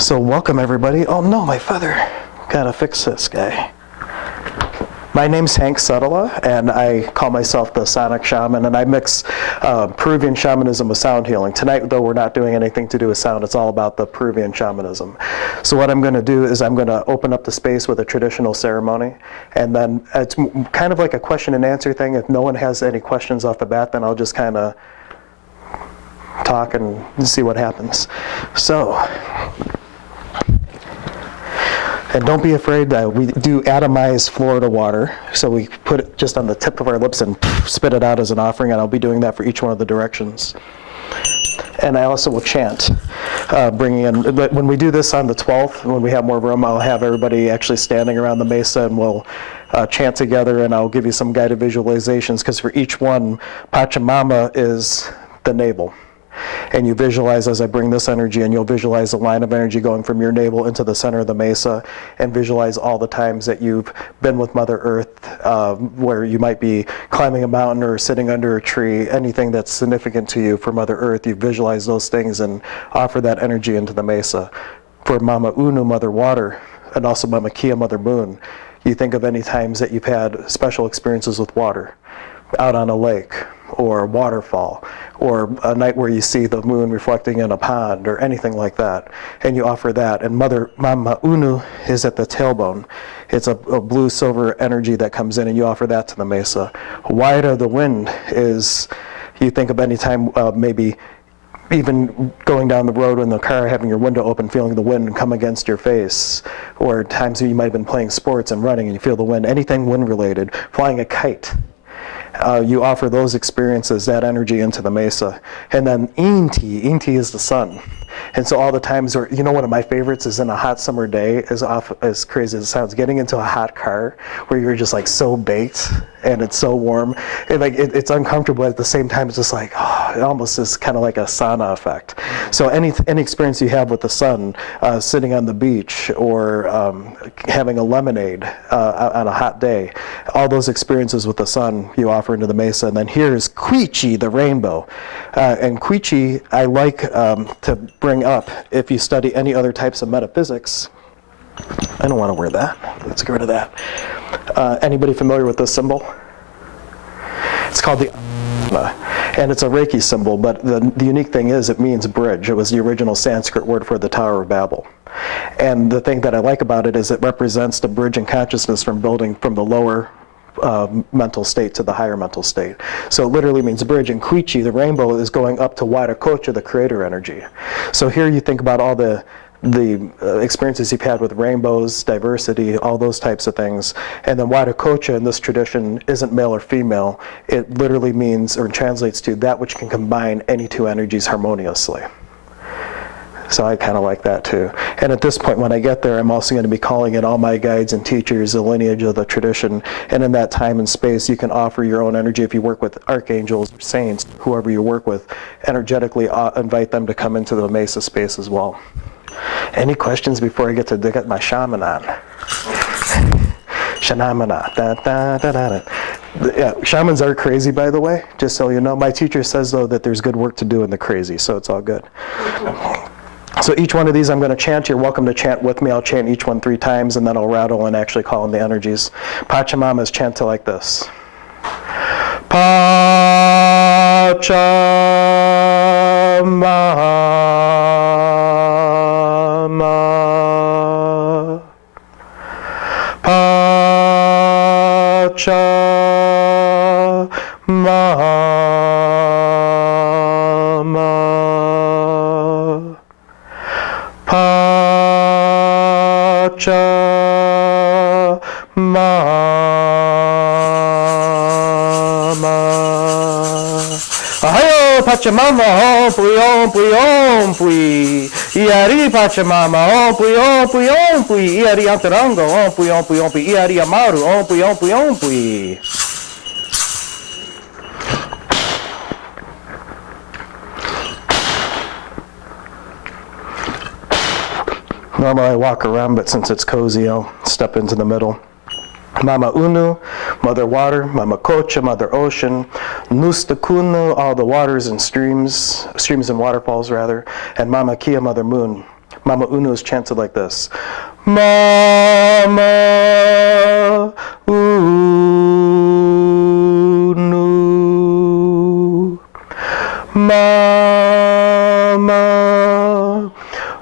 So welcome everybody. Oh no, my feather. Gotta fix this guy. My name's Hank Setala, and I call myself the Sonic Shaman, and I mix Peruvian Shamanism with sound healing. Tonight, though, we're not doing anything to do with sound. It's all about the Peruvian Shamanism. So what I'm going to do is I'm going to open up the space with a traditional ceremony, and then it's kind of like a question and answer thing. If no one has any questions off the bat, then I'll just kind of talk and see what happens. So. And don't be afraid that we do atomize Florida water. So we put it just on the tip of our lips and spit it out as an offering, and I'll be doing that for each one of the directions. And I also will chant, bringing in, but when we do this on the 12th, when we have more room, I'll have everybody actually standing around the mesa, and we'll chant together, and I'll give you some guided visualizations, because for each one, Pachamama is the navel. And you visualize as I bring this energy, and you'll visualize a line of energy going from your navel into the center of the mesa, and visualize all the times that you've been with Mother Earth, where you might be climbing a mountain or sitting under a tree, anything that's significant to you for Mother Earth, you visualize those things and offer that energy into the mesa. For Mama Unu, Mother Water, and also Mama Kia, Mother Moon, you think of any times that you've had special experiences with water, out on a lake, or a waterfall, or a night where you see the moon reflecting in a pond, or anything like that, and you offer that. And Mama Unu is at the tailbone. It's a blue silver energy that comes in, and you offer that to the mesa. Waira, the wind, is, you think of any time, maybe even going down the road in the car, having your window open, feeling the wind come against your face, or times you might have been playing sports and running and you feel the wind, anything wind related, flying a kite. You offer those experiences, that energy into the mesa. And then Inti is the sun. And so all the times where, you know, one of my favorites is in a hot summer day, as crazy as it sounds, getting into a hot car where you're just like so baked and it's so warm. And like it's uncomfortable, at the same time it's just like, oh, it almost is kind of like a sauna effect. So any experience you have with the sun, sitting on the beach, or having a lemonade on a hot day, all those experiences with the sun you offer into the mesa. And then here's Quichi, the rainbow. And Quichi, I like to bring up, if you study any other types of metaphysics. I don't want to wear that. Let's get rid of that. Anybody familiar with this symbol? It's called the and it's a Reiki symbol, but the unique thing is it means bridge. It was the original Sanskrit word for the Tower of Babel. And the thing that I like about it is it represents the bridge in consciousness from building from the lower mental state to the higher mental state. So it literally means bridge, and Quichi, the rainbow, is going up to Huayracocha, the creator energy. So here you think about all the experiences you've had with rainbows, diversity, all those types of things. And then Huayracocha in this tradition isn't male or female. It literally means, or translates to, that which can combine any two energies harmoniously. So I kind of like that too. And at this point, when I get there, I'm also going to be calling in all my guides and teachers, the lineage of the tradition. And in that time and space, you can offer your own energy. If you work with archangels, saints, whoever you work with, energetically invite them to come into the mesa space as well. Any questions before I get to get my shaman on? Shanamana. Da, da, da, da, da. Yeah, shamans are crazy, by the way, just so you know. My teacher says, though, that there's good work to do in the crazy, so it's all good. So each one of these I'm going to chant. You're welcome to chant with me. I'll chant each one 3 times, and then I'll rattle and actually call in the energies. Pachamama's chanted like this. Pachamama. Pachamama. Pachamama. Ahayo Pachamama, ompui, ompui, ompui. Iari Pachamama, ompui, ompui, ompui. Iari Antarango, ompui, ompui, ompui. Iari Amaru, ompui, ompui, ompui. Normally I walk around, but since it's cozy, I'll step into the middle. Mama Unu, Mother Water, Mama Kocha, Mother Ocean, Nustakunu, all the waters and streams and waterfalls rather, and Mama Kia, Mother Moon. Mama Unu is chanted like this. Mama Unu. Mama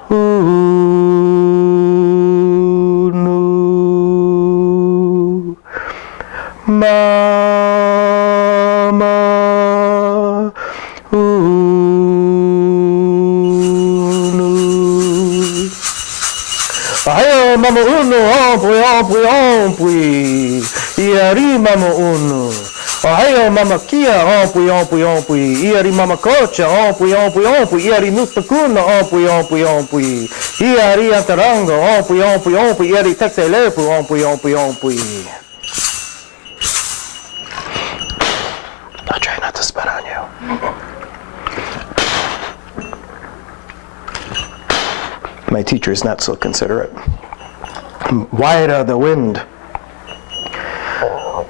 Unu. Mama Unu. Ahayo Mama Unu, ompui, ompui, ompui. Iari Mama Unu. Ahayo Mama Kia, ompui, ompui, ompui. Iari Mama Kocha, ompui, ompui, ompui. Iari Mustakuna, ompui, ompui, ompui. Iari Antarango, ompui, ompui, ompui. Iari Texelepu, ompui, ompui, ompui. I'll try not to spit on you. My teacher is not so considerate. Waira, the wind.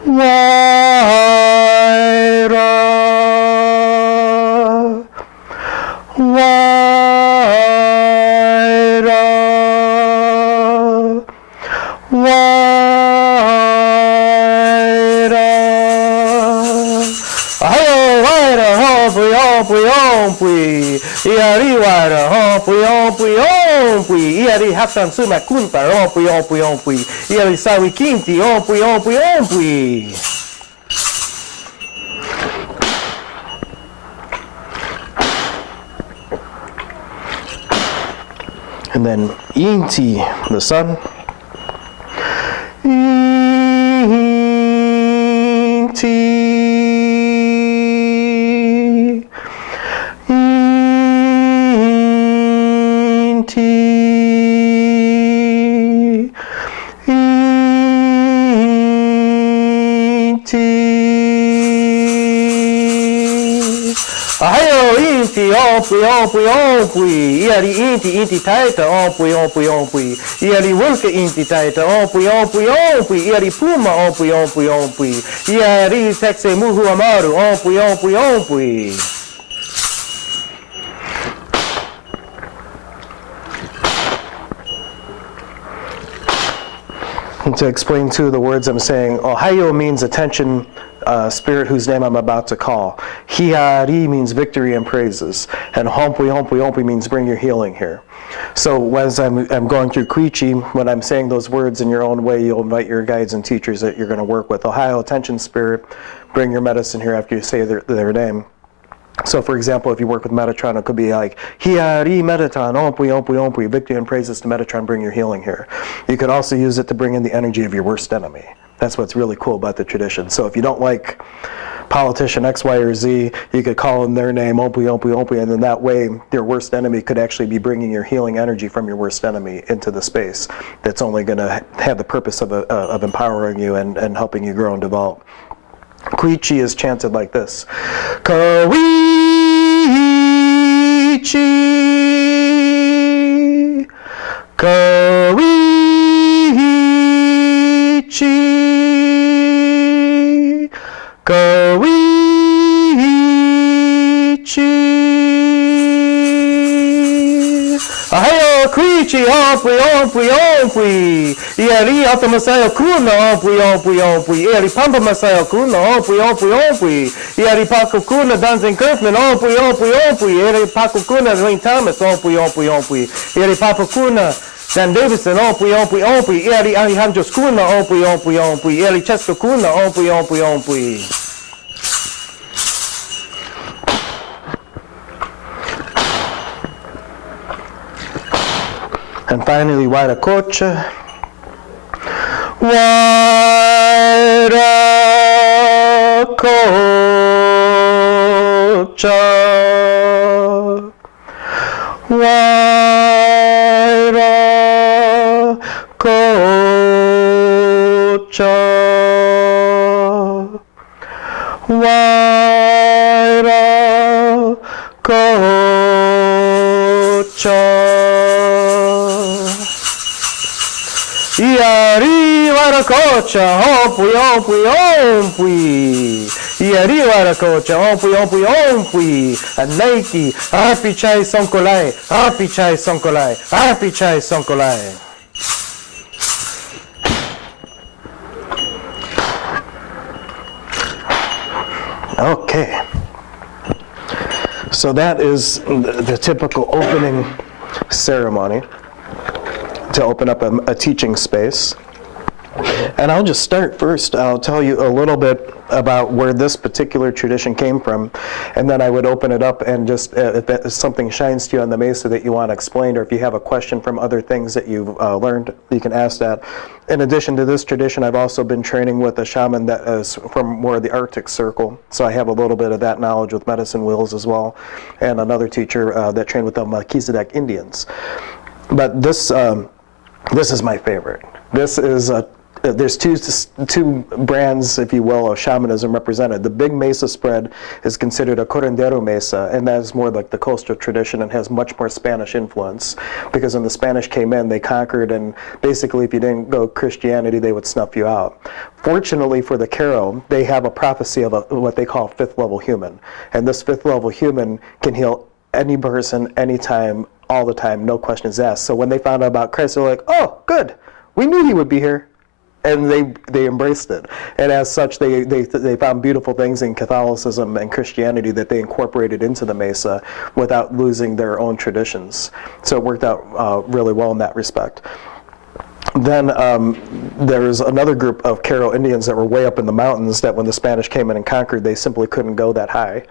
Waira, Waira, Waira. Ahayo, Waira, hompui, hompui, hompui. Iari Waira, hompui, hompui, hompui. Iari Hatan Sumakunta, hompui, hompui, hompui. Iari Sawi Kinti, hompui, hompui, hompui. And then Inti, the sun. Inti. Inti. Inti. Ahayo Inti, ompui, ompui, ompui. Iari Inti, Inti taita, ompui, ompui, ompui. Iari Wulka Inti taita, ompui, ompui, ompui. Iari Puma, ompui, ompui, ompui. Iari Texe Muhu Amaru, ompui, ompui, ompui. And to explain too the words I'm saying, Ohayo means attention, spirit whose name I'm about to call. Hiari means victory and praises. And Hompui, Hompui, Hompui means bring your healing here. So as I'm going through Kuichi, when I'm saying those words in your own way, you'll invite your guides and teachers that you're going to work with. Ohio, attention spirit, bring your medicine here after you say their name. So for example, if you work with Metatron, it could be like, Hiari Metatron, Ompui, Ompui, Ompui, victory and praises to Metatron, bring your healing here. You could also use it to bring in the energy of your worst enemy. That's what's really cool about the tradition. So if you don't like politician X, Y, or Z, you could call in their name, Ompui, Ompui, Ompui, and then that way your worst enemy could actually be bringing your healing energy from your worst enemy into the space. That's only going to have the purpose of empowering you and helping you grow and develop. Kuichi is chanted like this. Koichi, Koichi, Koichi. Ahayo Kuichi, ompui, ompui, ompui. Iari Atamasayo Kuna, ompui, ompui, ompui. Iari Pampa Masayo Kuna, ompui, ompui, ompui. Iari Paqo Kuna, Dunstan Kirkman, ompui, ompui, ompui. Iari Paqo Kuna, Dwayne Thomas, ompui, ompui, ompui. Iari Paqo Kuna, Dan Davidson, ompui, ompui, ompui. Iari Alejandro Kuna, ompui, ompui, ompui. Iari Chesco Kuna, ompui, ompui, ompui. And finally, Waira Kocha. Waira Kocha. Waira Kocha. Waira Kocha. Iari Waira Kocha, ompui, ompui, ompui. Yariwara kocha, ompui, ompui, ompui, anaiki, arpichai sonkolai, arpichai sonkolai, arpichai sonkolai. Okay. So that is the typical opening ceremony to open up a teaching space. And I'll just start first. I'll tell you a little bit about where this particular tradition came from, and then I would open it up and just, if something shines to you on the mesa that you want explained, or if you have a question from other things that you've learned, you can ask that. In addition to this tradition, I've also been training with a shaman that is from more of the Arctic Circle, so I have a little bit of that knowledge with medicine wheels as well, and another teacher that trained with the Melchizedek Indians. But this is my favorite. This is there's two brands, if you will, of shamanism represented. The big mesa spread is considered a curandero mesa, and that is more like the coastal tradition and has much more Spanish influence. Because when the Spanish came in, they conquered, and basically if you didn't go Christianity, they would snuff you out. Fortunately for the Q'ero, they have a prophecy of what they call fifth level human. And this fifth level human can heal any person, anytime, all the time, no questions asked. So when they found out about Christ, they're like, oh, good, we knew he would be here. And they embraced it. And as such, they found beautiful things in Catholicism and Christianity that they incorporated into the Mesa without losing their own traditions. So it worked out really well in that respect. Then there's another group of Q'ero Indians that were way up in the mountains that when the Spanish came in and conquered, they simply couldn't go that high.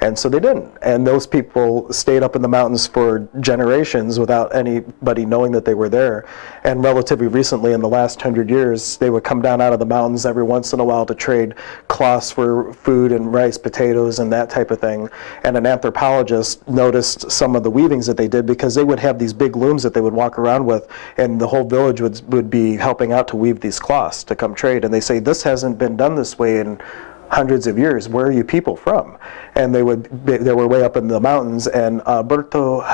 And so they didn't. And those people stayed up in the mountains for generations without anybody knowing that they were there. And relatively recently, in the last 100 years, they would come down out of the mountains every once in a while to trade cloths for food and rice, potatoes, and that type of thing. And an anthropologist noticed some of the weavings that they did because they would have these big looms that they would walk around with, and the whole village would be helping out to weave these cloths to come trade. And they say, this hasn't been done this way in hundreds of years. Where are you people from? And they were way up in the mountains, and Alberto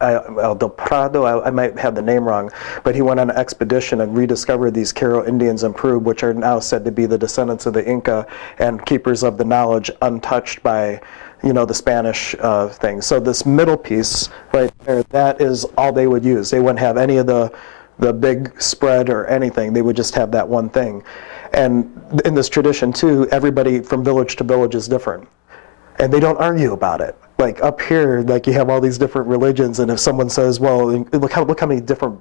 del Prado, I might have the name wrong, but he went on an expedition and rediscovered these Q'ero Indians in Peru, which are now said to be the descendants of the Inca and keepers of the knowledge, untouched by the Spanish thing. So this middle piece right there, that is all they would use. They wouldn't have any of the big spread or anything. They would just have that one thing. And in this tradition too, everybody from village to village is different. And they don't argue about it. Like up here, like you have all these different religions, and if someone says, well, look how many different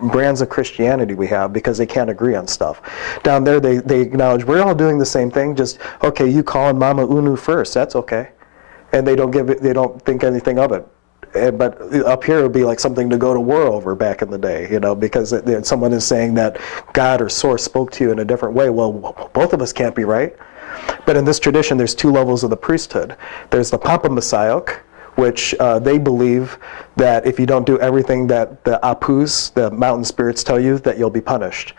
brands of Christianity we have, because they can't agree on stuff. Down there, they acknowledge we're all doing the same thing, just, okay, you calling Mama Unu first, that's okay. And they don't think anything of it. But up here it would be like something to go to war over back in the day, because someone is saying that God or Source spoke to you in a different way. Well, both of us can't be right. But in this tradition, there's two levels of the priesthood. There's the Pampa Masayok, which they believe that if you don't do everything that the Apus, the mountain spirits, tell you, that you'll be punished.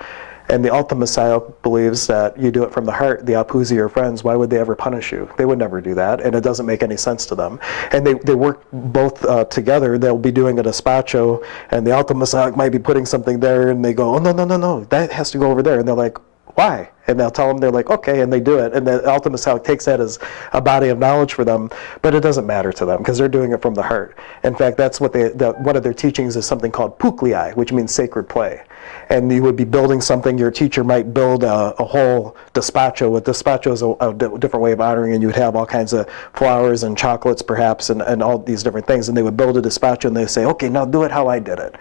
And the Alta Masayok believes that you do it from the heart. The Apus are your friends. Why would they ever punish you? They would never do that, and it doesn't make any sense to them. And they work both together. They'll be doing a despacho, and the Alta Masayok might be putting something there, and they go, oh, no, that has to go over there. And they're like, why? And they'll tell them, they're like, okay, and they do it. And the Alta Masayok takes that as a body of knowledge for them, but it doesn't matter to them because they're doing it from the heart. In fact, that's what one of their teachings is something called Pukliai, which means sacred play. And you would be building something, your teacher might build a whole despacho. What despacho is a different way of honoring, and you would have all kinds of flowers and chocolates perhaps and all these different things. And they would build a despacho and they say, okay, now do it how I did it.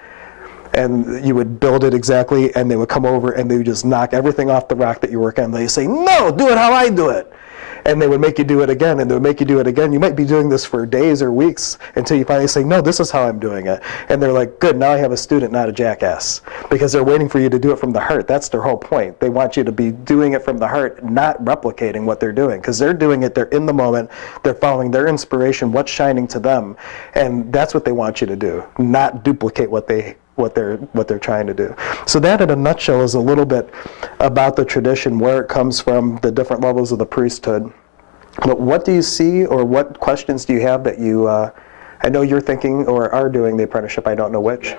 And you would build it exactly, and they would come over and they would just knock everything off the rock that you work on. They say, no, do it how I do it. And they would make you do it again, and they would make you do it again. You might be doing this for days or weeks until you finally say, no, this is how I'm doing it. And they're like, good, now I have a student, not a jackass. Because they're waiting for you to do it from the heart. That's their whole point. They want you to be doing it from the heart, not replicating what they're doing. Because they're doing it, they're in the moment, they're following their inspiration, what's shining to them. And that's what they want you to do, not duplicate what they're trying to do. So that in a nutshell is a little bit about the tradition, where it comes from, the different levels of the priesthood. But what do you see, or what questions do you have that you, I know you're thinking or are doing the apprenticeship, I don't know which.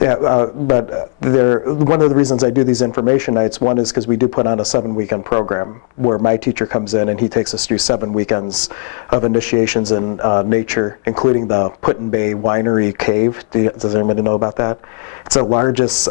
Yeah, but one of the reasons I do these information nights, one is because we do put on a 7-weekend program where my teacher comes in and he takes us through 7 weekends of initiations in nature, including the Put-in-Bay Winery Cave. Does anybody know about that? It's the largest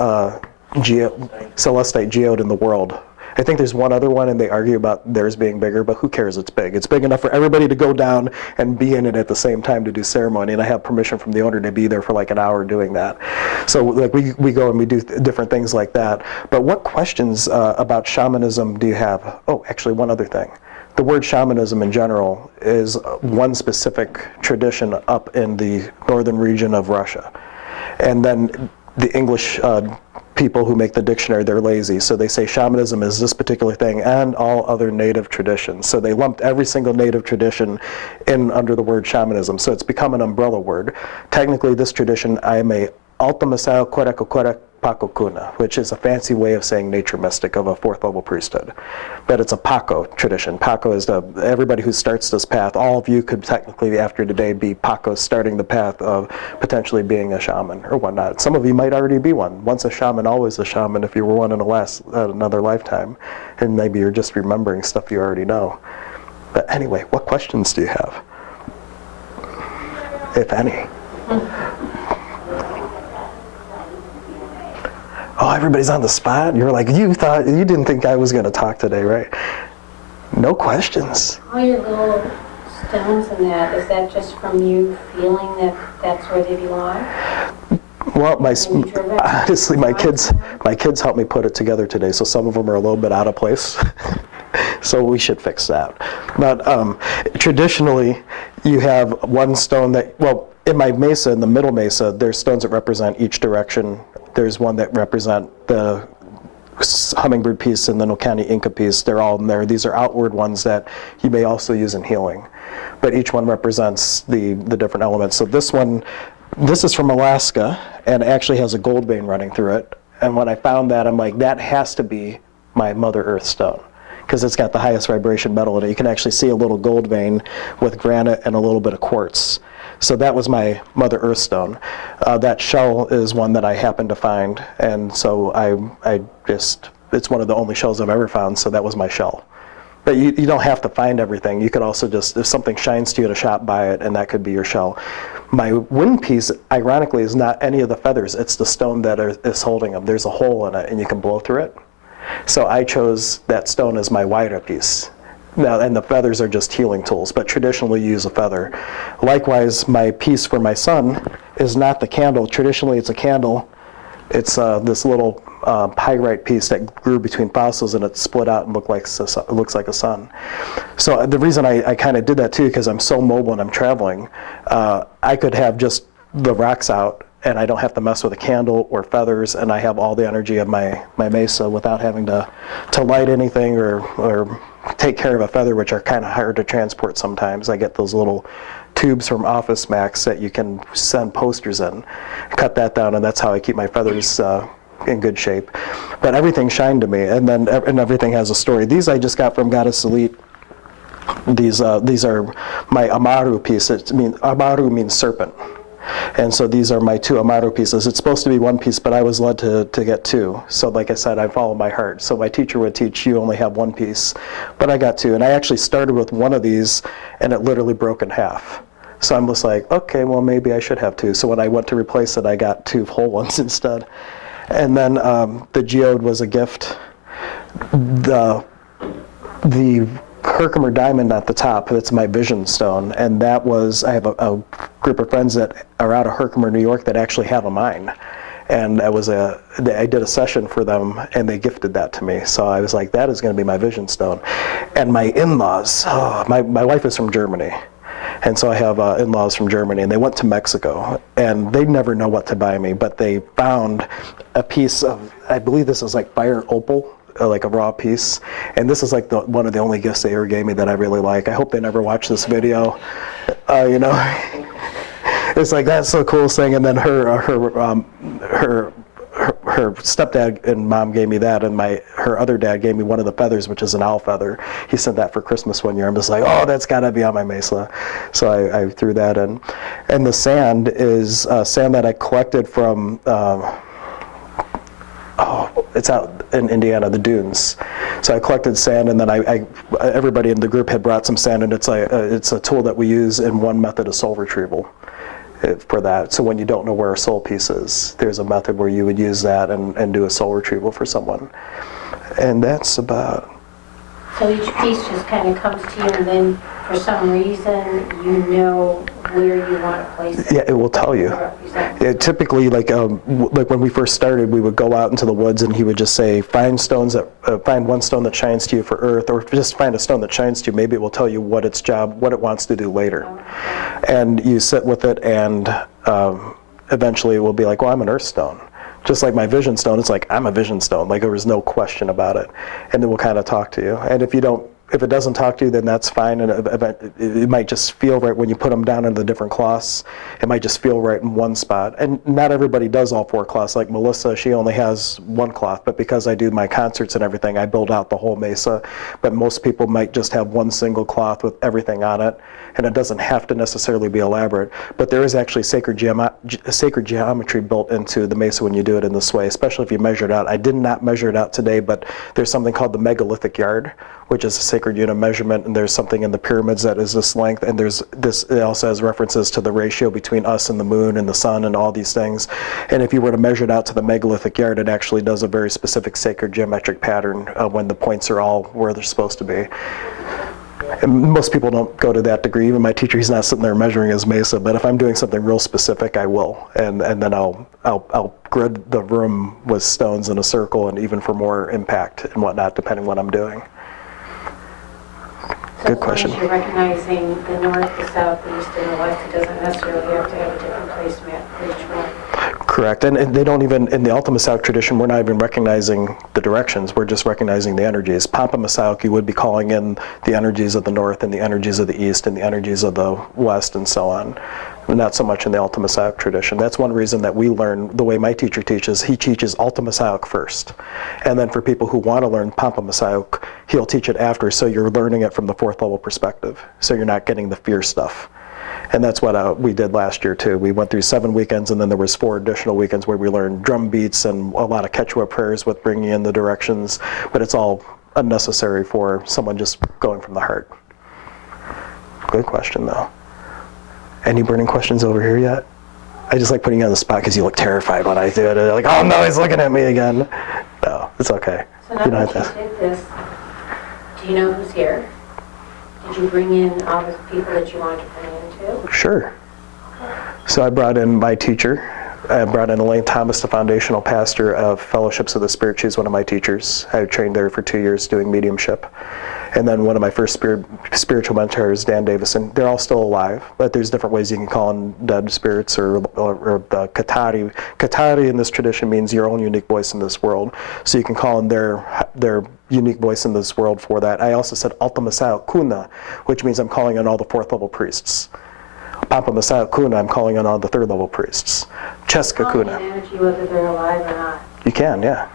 celestite geode in the world. I think there's one other one, and they argue about theirs being bigger, but who cares? It's big. It's big enough for everybody to go down and be in it at the same time to do ceremony, and I have permission from the owner to be there for like an hour doing that. So like we go and we do different things like that. But what questions about shamanism do you have? Oh, actually, one other thing. The word shamanism in general is one specific tradition up in the northern region of Russia. And then the English people who make the dictionary, they're lazy. So they say shamanism is this particular thing and all other native traditions. So they lumped every single native tradition in under the word shamanism. So it's become an umbrella word. Technically, this tradition, I am a Altamasao Koreko Paqo Kuna, which is a fancy way of saying nature mystic of a 4th level priesthood. But it's a Paqo tradition. Paqo is everybody who starts this path. All of you could technically, after today, be Paqos starting the path of potentially being a shaman or whatnot. Some of you might already be one. Once a shaman, always a shaman if you were one in another lifetime. And maybe you're just remembering stuff you already know. But anyway, what questions do you have? If any. Oh, everybody's on the spot? You're like, you didn't think I was going to talk today, right? No questions. All your little stones and that, is that just from you feeling that that's where they belong? Well, honestly, my kids helped me put it together today, so some of them are a little bit out of place. So we should fix that. But traditionally, you have one stone that, well, in my mesa, in the middle mesa, there's stones that represent each direction. There's one that represent the hummingbird piece and the Nokani Inca piece. They're all in there. These are outward ones that you may also use in healing. But each one represents the different elements. So this is from Alaska, and it actually has a gold vein running through it. And when I found that, I'm like, that has to be my Mother Earth stone, because it's got the highest vibration metal in it. You can actually see a little gold vein with granite and a little bit of quartz. So that was my Mother Earth stone. That shell is one that I happened to find, and so it's one of the only shells I've ever found, so that was my shell. But you don't have to find everything. You could also just, if something shines to you at a shop, buy it, and that could be your shell. My wing piece, ironically, is not any of the feathers. It's the stone that is holding them. There's a hole in it, and you can blow through it. So I chose that stone as my Waira piece. Now, and the feathers are just healing tools, but traditionally you use a feather. Likewise, my piece for my son is not the candle. Traditionally, it's a candle. It's this little pyrite piece that grew between fossils, and it split out and looks like a sun. So the reason I kind of did that too, because I'm so mobile and I'm traveling, I could have just the rocks out, and I don't have to mess with a candle or feathers, and I have all the energy of my mesa without having to light anything or take care of a feather, which are kind of hard to transport sometimes. I get those little tubes from Office Max that you can send posters in. Cut that down, and that's how I keep my feathers in good shape. But everything shined to me, and everything has a story. These I just got from Goddess Elite. These are my Amaru piece. Amaru means serpent. And so these are my 2 Amaru pieces. It's supposed to be 1 piece, but I was led to get 2. So like I said, I follow my heart. So my teacher would teach you only have 1 piece, but I got 2. And I actually started with one of these, and it literally broke in half. So I'm just like, okay, well, maybe I should have 2. So when I went to replace it, I got 2 whole ones instead. And then the geode was a gift. The Herkimer diamond at the top, that's my vision stone, and that was, I have a group of friends that are out of Herkimer, New York, that actually have a mine. And I did a session for them, and they gifted that to me. So I was like, that is going to be my vision stone. And my in-laws, my wife is from Germany. And so I have in-laws from Germany, and they went to Mexico, and they never know what to buy me, but they found a piece of, I believe this is like fire opal, like a raw piece, and this is like one of the only gifts they ever gave me that I really like. I hope they never watch this video. It's like, that's the coolest thing. And then her her stepdad and mom gave me that, and her other dad gave me one of the feathers, which is an owl feather. He sent that for Christmas one year. I'm just like, oh, that's got to be on my mesa. So I threw that in. And the sand is sand that I collected from, it's out in Indiana, the dunes. So I collected sand, and then everybody in the group had brought some sand, and it's a tool that we use in one method of soul retrieval for that. So when you don't know where a soul piece is, there's a method where you would use that and do a soul retrieval for someone. And that's about... So each piece just kind of comes to you, and then for some reason you know where you want to place it. Yeah, it will tell you. Typically, like when we first started, we would go out into the woods, and he would just say, find one stone that shines to you for earth, or just find a stone that shines to you. Maybe it will tell you what its job, what it wants to do later. And you sit with it, and eventually it will be like, well, I'm an earth stone. Just like my vision stone, it's like, I'm a vision stone. Like, there was no question about it. And it will kind of talk to you. And if it doesn't talk to you, then that's fine. And it might just feel right when you put them down into the different cloths. It might just feel right in one spot. And not everybody does all 4 cloths. Like Melissa, she only has 1 cloth. But because I do my concerts and everything, I build out the whole mesa. But most people might just have 1 single cloth with everything on it. And it doesn't have to necessarily be elaborate. But there is actually sacred geometry built into the mesa when you do it in this way, especially if you measure it out. I did not measure it out today, but there's something called the megalithic yard, which is a sacred unit of measurement, and there's something in the pyramids that is this length, and it also has references to the ratio between us and the moon and the sun and all these things. And if you were to measure it out to the megalithic yard, it actually does a very specific sacred geometric pattern when the points are all where they're supposed to be. And most people don't go to that degree. Even my teacher, he's not sitting there measuring his mesa, but if I'm doing something real specific, I will. And then I'll grid the room with stones in a circle, and even for more impact and whatnot, depending what I'm doing. So Good question. As long as you're recognizing the north, the south, the east, and the west, it doesn't necessarily have to have a different placement for each one. Correct, and they don't even, in the Ultima Sauk tradition, we're not even recognizing the directions, we're just recognizing the energies. Pampa Masauk, you would be calling in the energies of the north and the energies of the east and the energies of the west and so on. Not so much in the Ultima Sauk tradition. That's one reason that we learn, the way my teacher teaches, he teaches Ultima Sauk first. And then for people who want to learn Pampa Masauk, he'll teach it after, so you're learning it from the 4th level perspective. So you're not getting the fear stuff. And that's what we did last year too. We went through 7 weekends, and then there was 4 additional weekends where we learned drum beats and a lot of Quechua prayers with bringing in the directions, but it's all unnecessary for someone just going from the heart. Good question though. Any burning questions over here yet? I just like putting you on the spot because you look terrified when I do it. Like, oh no, he's looking at me again. No, it's okay. So now that you did this, do you know who's here? Did you bring in all the people that you wanted to bring in too? Sure. So I brought in my teacher. I brought in Elaine Thomas, the foundational pastor of Fellowships of the Spirit. She's one of my teachers. I trained there for 2 years doing mediumship. And then one of my first spiritual mentors, Dan Davison. They're all still alive, but there's different ways you can call them dead spirits or the Katari. Katari in this tradition means your own unique voice in this world. So you can call them their unique voice in this world for that. I also said Ultima Kuna, which means I'm calling on all the 4th level priests. Pampa Kuna, I'm calling on all the 3rd level priests. Cheska Kuna. Energy, whether they're alive or not. You can, yeah.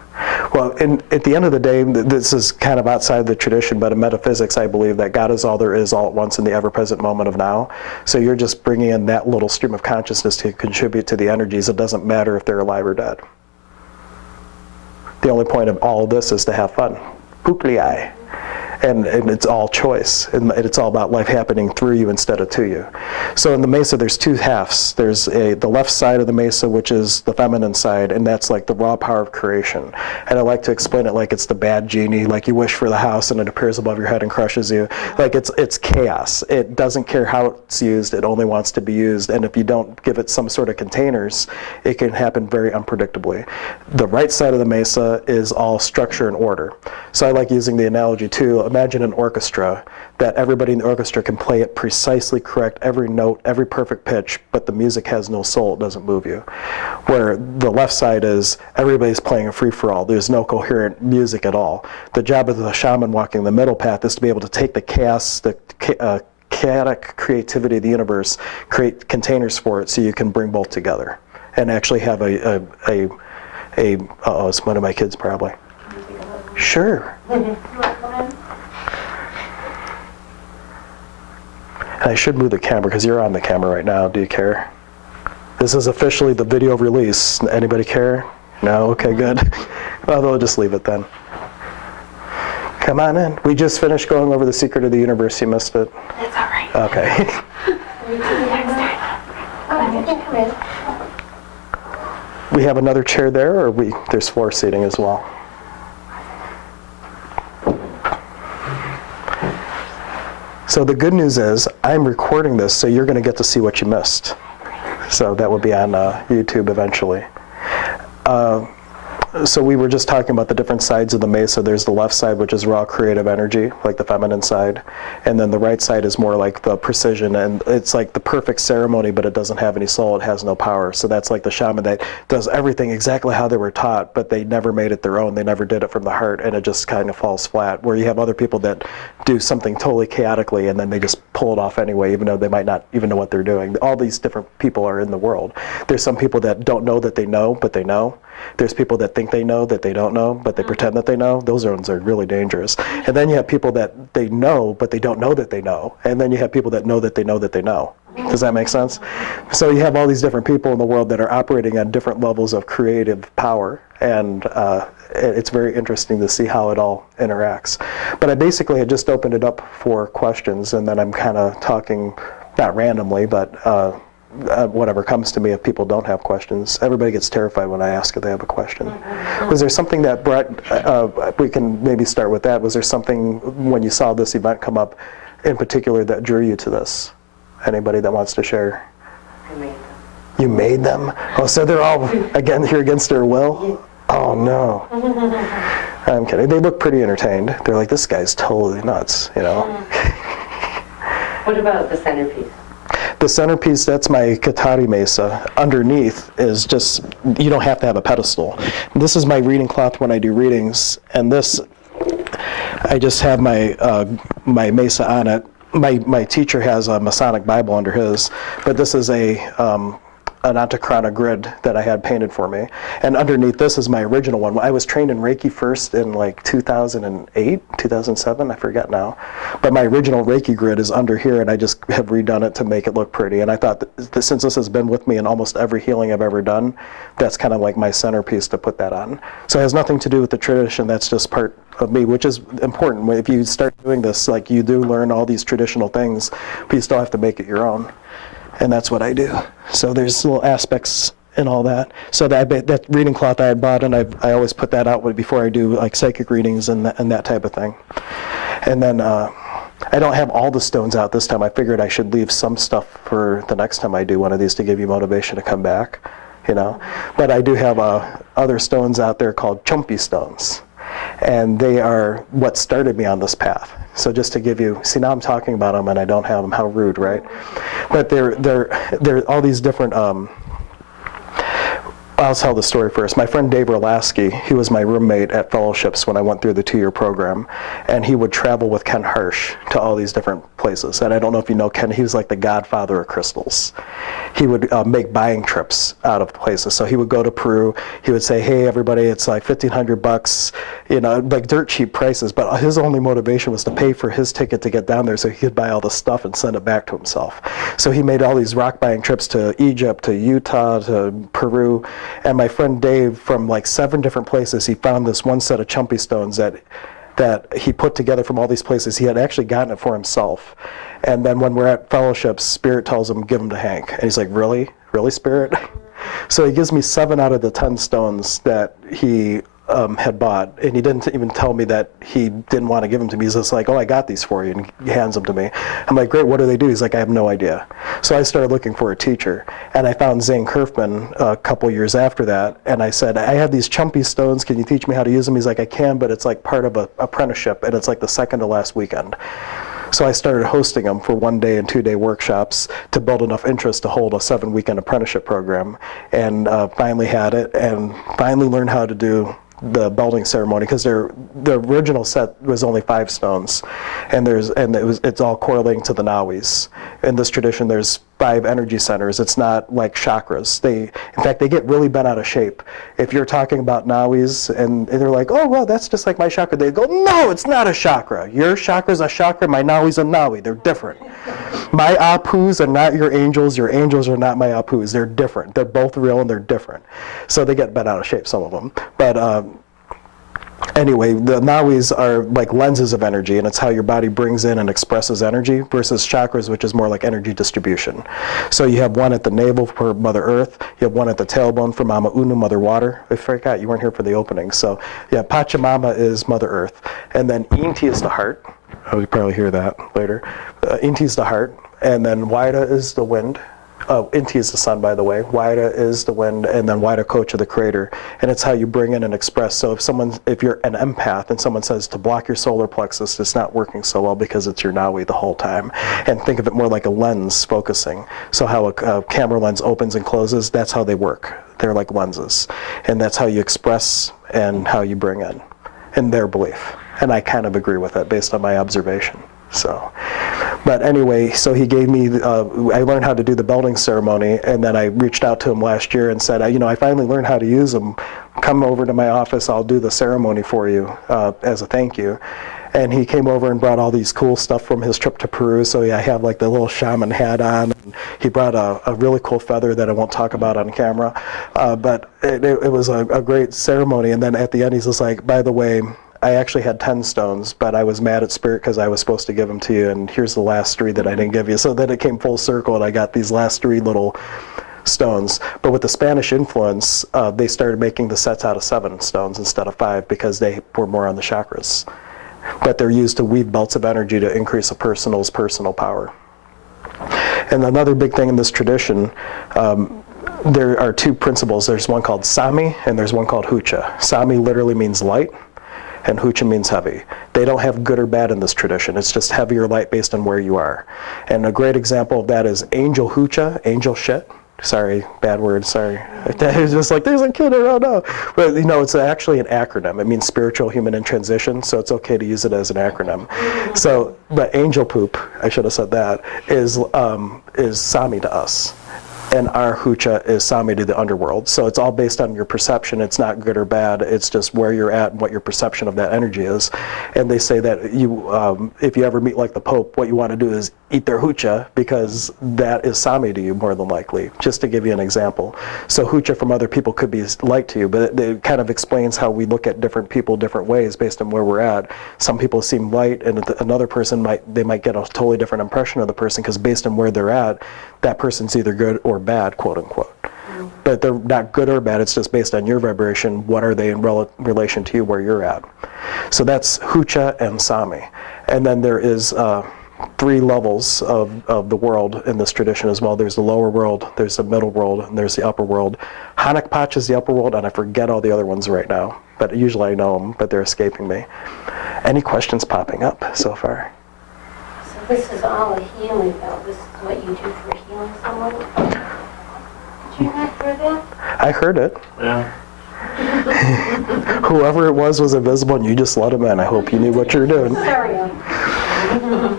Well, at the end of the day, this is kind of outside the tradition, but in metaphysics, I believe that God is all there is all at once in the ever-present moment of now. So you're just bringing in that little stream of consciousness to contribute to the energies. It doesn't matter if they're alive or dead. The only point of all of this is to have fun. Puklei. And it's all choice, and it's all about life happening through you instead of to you. So in the mesa, there's 2 halves. There's the left side of the mesa, which is the feminine side, and that's like the raw power of creation. And I like to explain it like it's the bad genie, like you wish for the house and it appears above your head and crushes you. Like it's chaos. It doesn't care how it's used, it only wants to be used. And if you don't give it some sort of containers, it can happen very unpredictably. The right side of the mesa is all structure and order. So I like using the analogy too. Imagine an orchestra, that everybody in the orchestra can play it precisely correct, every note, every perfect pitch, but the music has no soul, it doesn't move you. Where the left side is, everybody's playing a free-for-all, there's no coherent music at all. The job of the shaman walking the middle path is to be able to take the chaos, the chaotic creativity of the universe, create containers for it so you can bring both together and actually have a it's one of my kids probably. Sure. And I should move the camera because you're on the camera right now. Do you care? This is officially the video release. Anybody care? No? Okay, good. Well, they'll just leave it then. Come on in. We just finished going over the secret of the universe. You missed it. That's all right. Okay. We have another chair there, or there's floor seating as well. So the good news is I'm recording this, so you're going to get to see what you missed. So that will be on YouTube eventually. So we were just talking about the different sides of the mesa. There's the left side, which is raw creative energy, like the feminine side. And then the right side is more like the precision, and it's like the perfect ceremony, but it doesn't have any soul, it has no power. So that's like the shaman that does everything exactly how they were taught, but they never made it their own. They never did it from the heart, and it just kind of falls flat. Where you have other people that do something totally chaotically, and then they just pull it off anyway, even though they might not even know what they're doing. All these different people are in the world. There's some people that don't know that they know, but they know. There's people that think they know that they don't know, but they pretend that they know. Those ones are really dangerous. And then you have people that they know, but they don't know that they know. And then you have people that know that they know that they know. Does that make sense? So you have all these different people in the world that are operating on different levels of creative power. And it's very interesting to see how it all interacts. But I basically had just opened it up for questions, and then I'm kind of talking, not randomly, but whatever comes to me if people don't have questions. Everybody gets terrified when I ask if they have a question. Was there something that brought, we can maybe start with that, was there something when you saw this event come up in particular that drew you to this? Anybody that wants to share? I made them. You made them? Oh, so they're all again here against their will? Oh no. I'm kidding. They look pretty entertained. They're like, this guy's totally nuts, you know? What about the centerpiece? The centerpiece, that's my Katari Mesa. Underneath is just, you don't have to have a pedestal. This is my reading cloth when I do readings, and this, I just have my my Mesa on it. My teacher has a Masonic Bible under his, but this is an Antakrana grid that I had painted for me. And underneath this is my original one. I was trained in Reiki first in like 2008, 2007, I forget now. But my original Reiki grid is under here, and I just have redone it to make it look pretty. And I thought that since this has been with me in almost every healing I've ever done, that's kind of like my centerpiece to put that on. So it has nothing to do with the tradition, that's just part of me, which is important. If you start doing this, like you do learn all these traditional things, but you still have to make it your own. And that's what I do. So there's little aspects in all that. So that reading cloth I had bought, and I always put that out before I do like psychic readings and that type of thing. And then I don't have all the stones out this time. I figured I should leave some stuff for the next time I do one of these to give you motivation to come back, you know. But I do have other stones out there called chumpy stones. And they are what started me on this path. So just to give you, see now I'm talking about them and I don't have them, how rude, right? But they're all these different, I'll tell the story first. My friend Dave Rolaski, he was my roommate at fellowships when I went through the 2-year program, and he would travel with Ken Harsh to all these different places. And I don't know if you know Ken, he was like the godfather of crystals. He would make buying trips out of places. So he would go to Peru, he would say, hey everybody, it's like $1,500, you know, like dirt cheap prices, but his only motivation was to pay for his ticket to get down there so he could buy all the stuff and send it back to himself. So he made all these rock buying trips to Egypt, to Utah, to Peru, and my friend Dave, from like 7 different places, he found this one set of chumpy stones that he put together from all these places. He had actually gotten it for himself. And then when we're at fellowships, Spirit tells him, give them to Hank. And he's like, really? Really, Spirit? So he gives me 7 out of the 10 stones that he had bought. And he didn't even tell me that he didn't want to give them to me. He's just like, oh, I got these for you. And he hands them to me. I'm like, great, what do they do? He's like, I have no idea. So I started looking for a teacher. And I found Zane Kerfman a couple years after that. And I said, I have these chumpy stones. Can you teach me how to use them? He's like, I can, but it's like part of an apprenticeship. And it's like the second to last weekend. So I started hosting them for 1-day and 2-day workshops to build enough interest to hold a 7-weekend apprenticeship program, and finally had it, and finally learned how to do the belting ceremony, because the original set was only 5 stones, and it's all correlating to the Nawis. In this tradition, there's 5 energy centers. It's not like chakras. In fact, they get really bent out of shape. If you're talking about nawis and they're like, oh, well, that's just like my chakra. They go, no, it's not a chakra. Your chakra's a chakra, my nawi's a nawi. They're different. My apus are not your angels are not my apus. They're different. They're both real and they're different. So they get bent out of shape, some of them. But anyway, the nawis are like lenses of energy, and it's how your body brings in and expresses energy, versus chakras, which is more like energy distribution. So you have one at the navel for Mother Earth, you have one at the tailbone for Mama Unu, Mother Water. I forgot, you weren't here for the opening. So yeah, Pachamama is Mother Earth, and then Inti is the heart. Oh, you'll probably hear that later. Inti is the heart, and then Waira is the wind. Inti is the sun, by the way. Waira is the wind, and then Waira Kocha the crater. And it's how you bring in and express. So if you're an empath and someone says to block your solar plexus, it's not working so well because it's your nawi the whole time. And think of it more like a lens focusing. So how a camera lens opens and closes, that's how they work. They're like lenses. And that's how you express and how you bring in their belief. And I kind of agree with that based on my observation. So, but anyway, so he gave me, I learned how to do the belting ceremony, and then I reached out to him last year and said, I finally learned how to use them. Come over to my office, I'll do the ceremony for you as a thank you. And he came over and brought all these cool stuff from his trip to Peru. So I have like the little shaman hat on. And he brought a really cool feather that I won't talk about on camera. But it was a great ceremony. And then at the end, he's just like, by the way, I actually had 10 stones, but I was mad at Spirit because I was supposed to give them to you, and here's the last 3 that I didn't give you. So then it came full circle, and I got these last 3 little stones. But with the Spanish influence, they started making the sets out of 7 stones instead of 5 because they were more on the chakras. But they're used to weave belts of energy to increase a person's personal power. And another big thing in this tradition, there are 2 principles. There's one called Sami, and there's one called Hucha. Sami literally means light, and Hucha means heavy. They don't have good or bad in this tradition. It's just heavy or light based on where you are. And a great example of that is angel Hucha, angel shit. Sorry, bad word, sorry. It's just like, there's a kid around, no. But it's actually an acronym. It means spiritual human in transition, so it's okay to use it as an acronym. So, but angel poop, I should have said that, is Sami to us. And our Hucha is Sami to the underworld. So it's all based on your perception. It's not good or bad. It's just where you're at and what your perception of that energy is. And they say that if you ever meet like the Pope, what you want to do is eat their Hucha, because that is Sami to you more than likely, just to give you an example. So Hucha from other people could be light to you, but it kind of explains how we look at different people different ways based on where we're at. Some people seem light, and another person might get a totally different impression of the person, because based on where they're at, that person's either good or bad, quote unquote. But they're not good or bad, it's just based on your vibration. What are they in relation to you where you're at? So that's Hucha and Sami. And then there is 3 levels of the world in this tradition as well. There's the lower world, there's the middle world, and there's the upper world. Hanakpach is the upper world, and I forget all the other ones right now. But usually I know them, but they're escaping me. Any questions popping up so far? So this is all a healing belt. This is what you do for healing someone? Did you not hear that? I heard it. Yeah. Whoever it was invisible, and you just let him in. I hope you knew what you were doing. Sorry. No,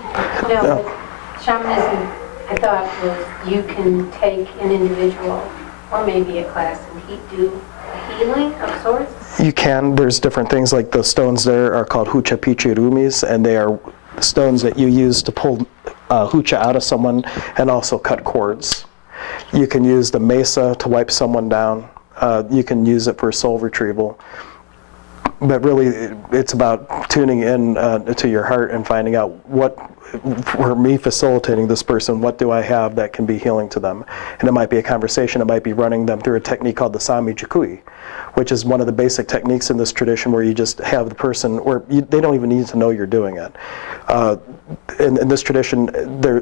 but shamanism, I thought, was you can take an individual, or maybe a class, and do a healing of sorts? You can. There's different things, like the stones there are called Hucha Pichirumis, and they are stones that you use to pull Hucha out of someone and also cut cords. You can use the mesa to wipe someone down. You can use it for soul retrieval. But really, it's about tuning in to your heart and finding out what, for me facilitating this person, what do I have that can be healing to them? And it might be a conversation, it might be running them through a technique called the Sami Jukui, which is one of the basic techniques in this tradition, where you just have the person, or they don't even need to know you're doing it. In this tradition,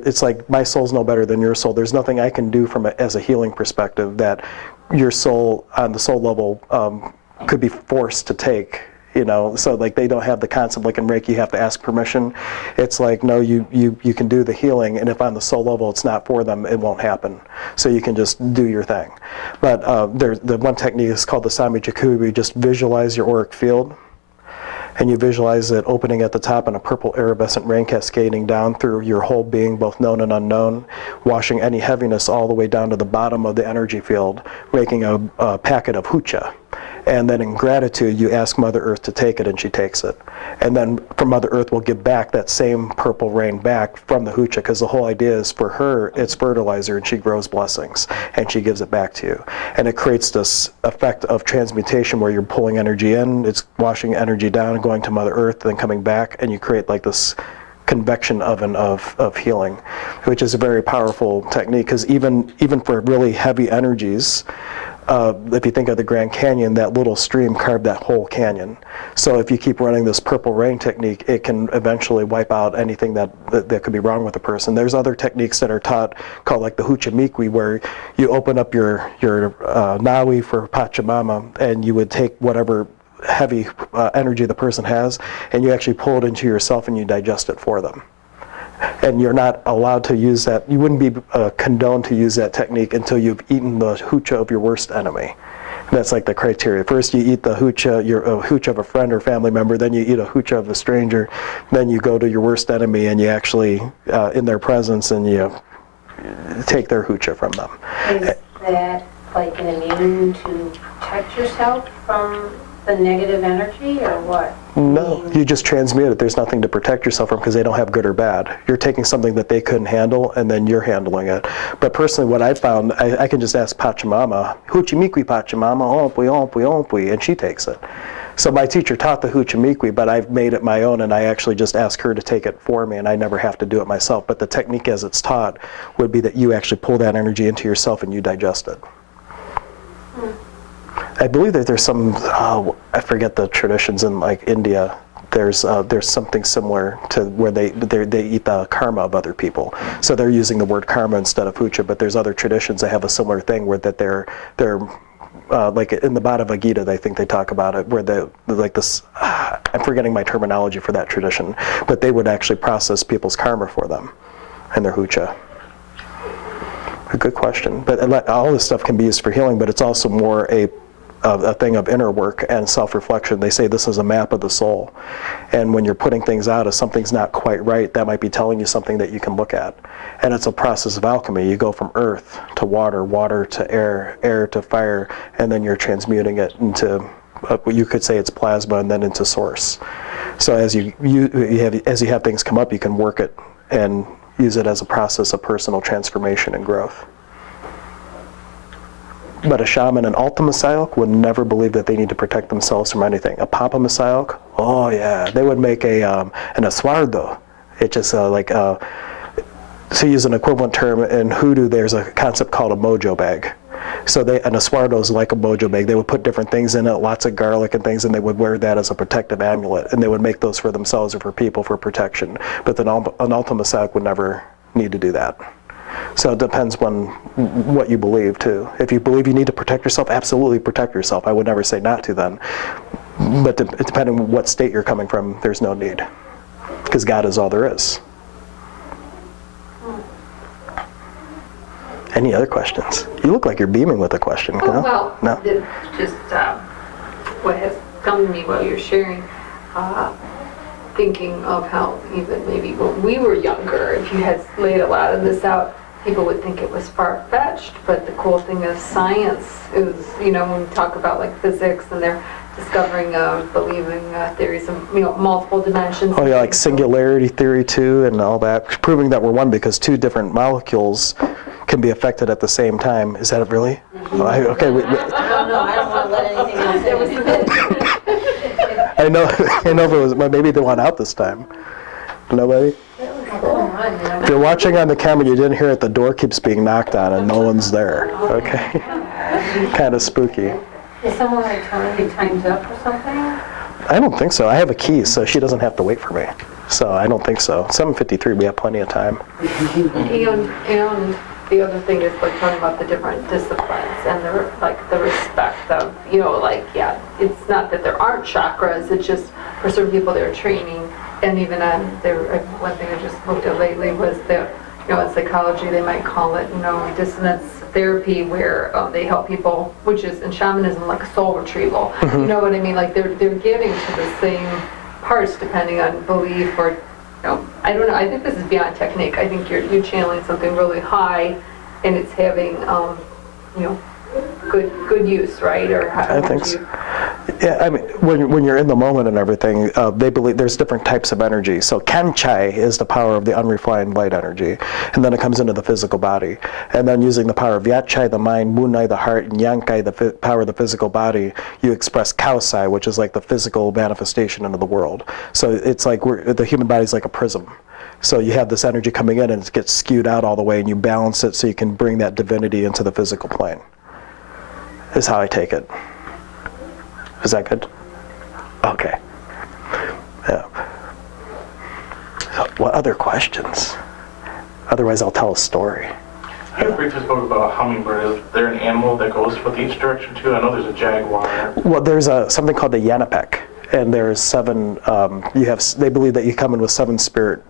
it's like my soul's no better than your soul. There's nothing I can do as a healing perspective that your soul, on the soul level, could be forced to take. So like they don't have the concept like in Reiki, you have to ask permission. It's like, no, you can do the healing, and if on the soul level it's not for them, it won't happen. So you can just do your thing. But the one technique is called the Sami Jukui, where you just visualize your auric field, And you visualize it opening at the top and a purple iridescent rain cascading down through your whole being, both known and unknown, washing any heaviness all the way down to the bottom of the energy field, making a packet of hucha. And then in gratitude, you ask Mother Earth to take it, and she takes it. And then from Mother Earth will give back that same purple rain back from the hucha, because the whole idea is for her, it's fertilizer, and she grows blessings, and she gives it back to you. And it creates this effect of transmutation where you're pulling energy in, it's washing energy down and going to Mother Earth, then coming back, and you create like this convection oven of healing, which is a very powerful technique, because even for really heavy energies, if you think of the Grand Canyon, that little stream carved that whole canyon. So if you keep running this purple rain technique, it can eventually wipe out anything that could be wrong with a person. There's other techniques that are taught called like the Huchamikwi, where you open up your Nawi for Pachamama, and you would take whatever heavy energy the person has, and you actually pull it into yourself and you digest it for them. And you're not allowed to use that. You wouldn't be condoned to use that technique until you've eaten the hucha of your worst enemy. That's like the criteria. First, you eat the hucha, hucha of a friend or family member. Then you eat a hucha of a stranger. Then you go to your worst enemy, and you actually, in their presence, and you take their hucha from them. Is that like an immune to protect yourself from the negative energy, or what? No, you just transmute it. There's nothing to protect yourself from, because they don't have good or bad. You're taking something that they couldn't handle, and then you're handling it. But personally, what I found, I can just ask Pachamama, Huchimikwi Pachamama, ompui, ompui, ompui, and she takes it. So my teacher taught the Huchimikwi, but I've made it my own, and I actually just ask her to take it for me, and I never have to do it myself. But the technique as it's taught would be that you actually pull that energy into yourself and you digest it. I believe that there's some, I forget the traditions in like India, there's something similar to where they eat the karma of other people. So they're using the word karma instead of hucha, but there's other traditions that have a similar thing where that they're like in the Bhagavad Gita, I think they talk about it, where they like this, I'm forgetting my terminology for that tradition, but they would actually process people's karma for them and their hucha. A good question. But all this stuff can be used for healing, but it's also more a thing of inner work and self-reflection. They say this is a map of the soul. And when you're putting things out, if something's not quite right, that might be telling you something that you can look at. And it's a process of alchemy. You go from earth to water, water to air, air to fire, and then you're transmuting it into, you could say it's plasma, and then into source. So as you have things come up, you can work it and use it as a process of personal transformation and growth. But a shaman, an Alta Messiah, would never believe that they need to protect themselves from anything. A Papa Messiah, oh yeah, they would make an eswardo. It's just to use an equivalent term, in hoodoo there's a concept called a mojo bag. So an eswardo is like a mojo bag. They would put different things in it, lots of garlic and things, and they would wear that as a protective amulet. And they would make those for themselves or for people for protection. But an Alta Messiah would never need to do that. So it depends on what you believe too. If you believe you need to protect yourself, absolutely protect yourself. I would never say not to then. But depending on what state you're coming from, there's no need. Because God is all there is. Any other questions? You look like you're beaming with a question. Oh, no? well, No? just what has come to me while you're sharing, thinking of how even maybe when we were younger, if you had laid a lot of this out, people would think it was far-fetched, but the cool thing is science is, when we talk about like physics and they're discovering, believing theories of, multiple dimensions. Oh yeah, like singularity theory too, and all that, proving that we're one because two different molecules can be affected at the same time. Is that really? Mm-hmm. Okay. No, I don't want to let anything else There was in. I know if it was, well, maybe they want out this time. Nobody? If you're watching on the camera, you didn't hear it, the door keeps being knocked on and no one's there. Okay. Kind of spooky. Is someone like telling you time's up or something? I don't think so. I have a key, so she doesn't have to wait for me. So I don't think so. 7:53, we have plenty of time. And the other thing is like talking about the different disciplines and the respect of, it's not that there aren't chakras, it's just for certain people they're training. And even one thing I just looked at lately was that, in psychology they might call it, dissonance therapy, where they help people, which is in shamanism like a soul retrieval. You know what I mean? Like they're getting to the same parts depending on belief or, I don't know. I think this is beyond technique. I think you're channeling something really high, and it's having, good use, right? Or how I would think so. you? Yeah, I mean, when you're in the moment and everything, they believe there's different types of energy. So Kanchai is the power of the unrefined light energy, and then it comes into the physical body. And then using the power of Yatchai, the mind, Munai, the heart, and Yankai, the power of the physical body, you express Kaosai, which is like the physical manifestation into the world. So it's like the human body is like a prism. So you have this energy coming in and it gets skewed out all the way, and you balance it so you can bring that divinity into the physical plane, is how I take it. Is that good? Okay. Yeah. So what other questions? Otherwise, I'll tell a story. You briefly spoke about a hummingbird. Is there an animal that goes with each direction too? I know there's a jaguar. Well, there's something called the Yanapek, and there's 7. They believe that you come in with 7 spirit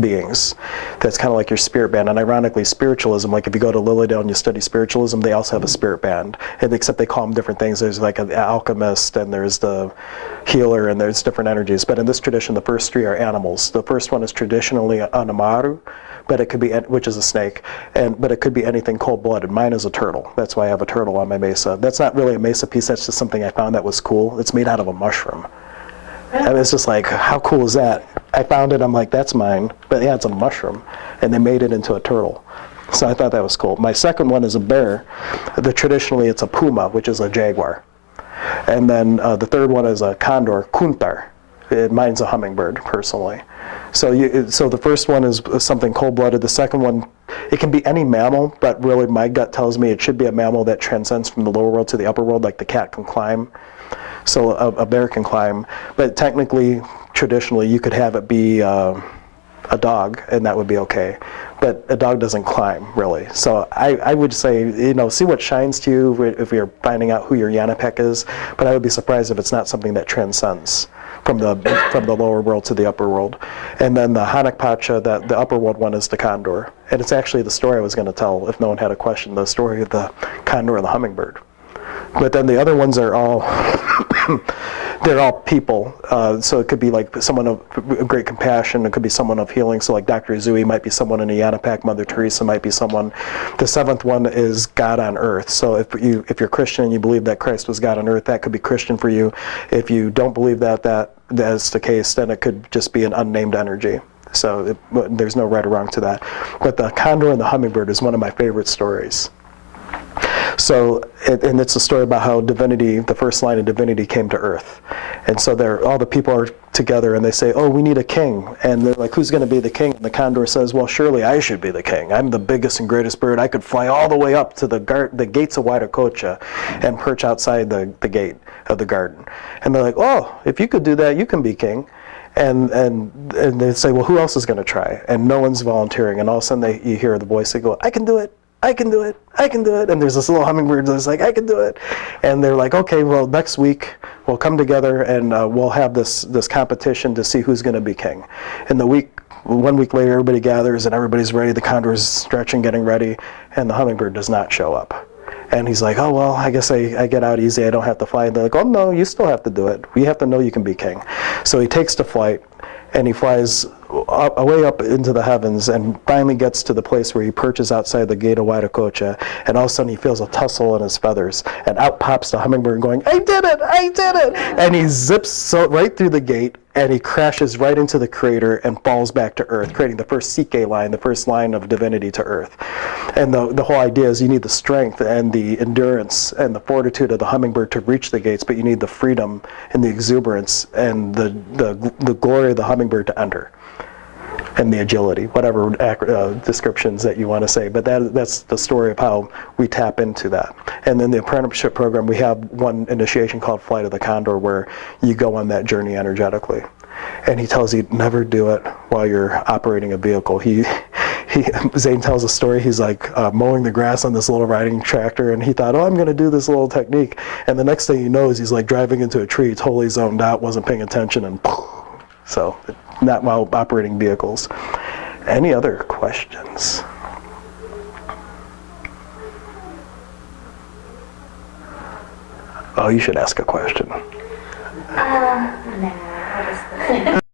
beings. That's kind of like your spirit band. And ironically, spiritualism, like if you go to Lilydale and you study spiritualism, they also have a spirit band, and except they call them different things. There's like an alchemist, and there's the healer, and there's different energies. But in this tradition, the first 3 are animals. The first one is traditionally an amaru, but it could be, which is a snake, but it could be anything cold-blooded. Mine is a turtle. That's why I have a turtle on my mesa. That's not really a mesa piece. That's just something I found that was cool. It's made out of a mushroom. I mean, it's just like, how cool is that? I found it, I'm like, that's mine. But yeah, it's a mushroom. And they made it into a turtle. So I thought that was cool. My second one is a bear. Traditionally, it's a puma, which is a jaguar. And then the third one is a condor, kuntar. Mine's a hummingbird, personally. So the first one is something cold-blooded. The second one, it can be any mammal, but really my gut tells me it should be a mammal that transcends from the lower world to the upper world, like the cat can climb. So a bear can climb, but technically, traditionally, you could have it be a dog, and that would be okay. But a dog doesn't climb, really. So I would say, see what shines to you if you're finding out who your Yanapek is, but I would be surprised if it's not something that transcends from the lower world to the upper world. And then the Hanakpacha, the upper world one, is the condor. And it's actually the story I was going to tell, if no one had a question, the story of the condor and the hummingbird. But then the other ones are all, they're all people. So it could be like someone of great compassion. It could be someone of healing. So like Dr. Zui might be someone in a Yanapak. Mother Teresa might be someone. The 7th one is God on earth. So if you're Christian and you believe that Christ was God on earth, that could be Christian for you. If you don't believe that is the case, then it could just be an unnamed energy. So there's no right or wrong to that. But the condor and the hummingbird is one of my favorite stories. So, and it's a story about how divinity, the first line of divinity, came to earth. And so all the people are together and they say, oh, we need a king. And they're like, who's going to be the king? And the condor says, well, surely I should be the king. I'm the biggest and greatest bird. I could fly all the way up to the gates of Huayracocha and perch outside the gate of the garden. And they're like, oh, if you could do that, you can be king. And they say, well, who else is going to try? And no one's volunteering. And all of a sudden you hear the voice, they go, I can do it. I can do it, I can do it. And there's this little hummingbird that's like, I can do it. And they're like, okay, well, next week we'll come together and we'll have this competition to see who's going to be king. And 1 week later, everybody gathers and everybody's ready. The condor's stretching, getting ready, and the hummingbird does not show up. And he's like, oh, well, I guess I get out easy. I don't have to fly. And they're like, oh, no, you still have to do it. We have to know you can be king. So he takes to flight, and he flies way up into the heavens and finally gets to the place where he perches outside the gate of Huayracocha, and all of a sudden he feels a tussle in his feathers, and out pops the hummingbird going, I did it, I did it! And he zips right through the gate, and he crashes right into the crater and falls back to earth, creating the first Psyche line, the first line of divinity to earth. And the whole idea is you need the strength and the endurance and the fortitude of the hummingbird to reach the gates, but you need the freedom and the exuberance and the glory of the hummingbird to enter. And the agility, whatever descriptions that you want to say. But that's the story of how we tap into that. And then the apprenticeship program, we have one initiation called Flight of the Condor, where you go on that journey energetically. And he tells you never do it while you're operating a vehicle. Zane tells a story, he's like mowing the grass on this little riding tractor, and he thought, oh, I'm going to do this little technique. And the next thing he knows, he's like driving into a tree, totally zoned out, wasn't paying attention, and so not while operating vehicles. Any other questions? Oh, you should ask a question. Nah, I'll just Alaska.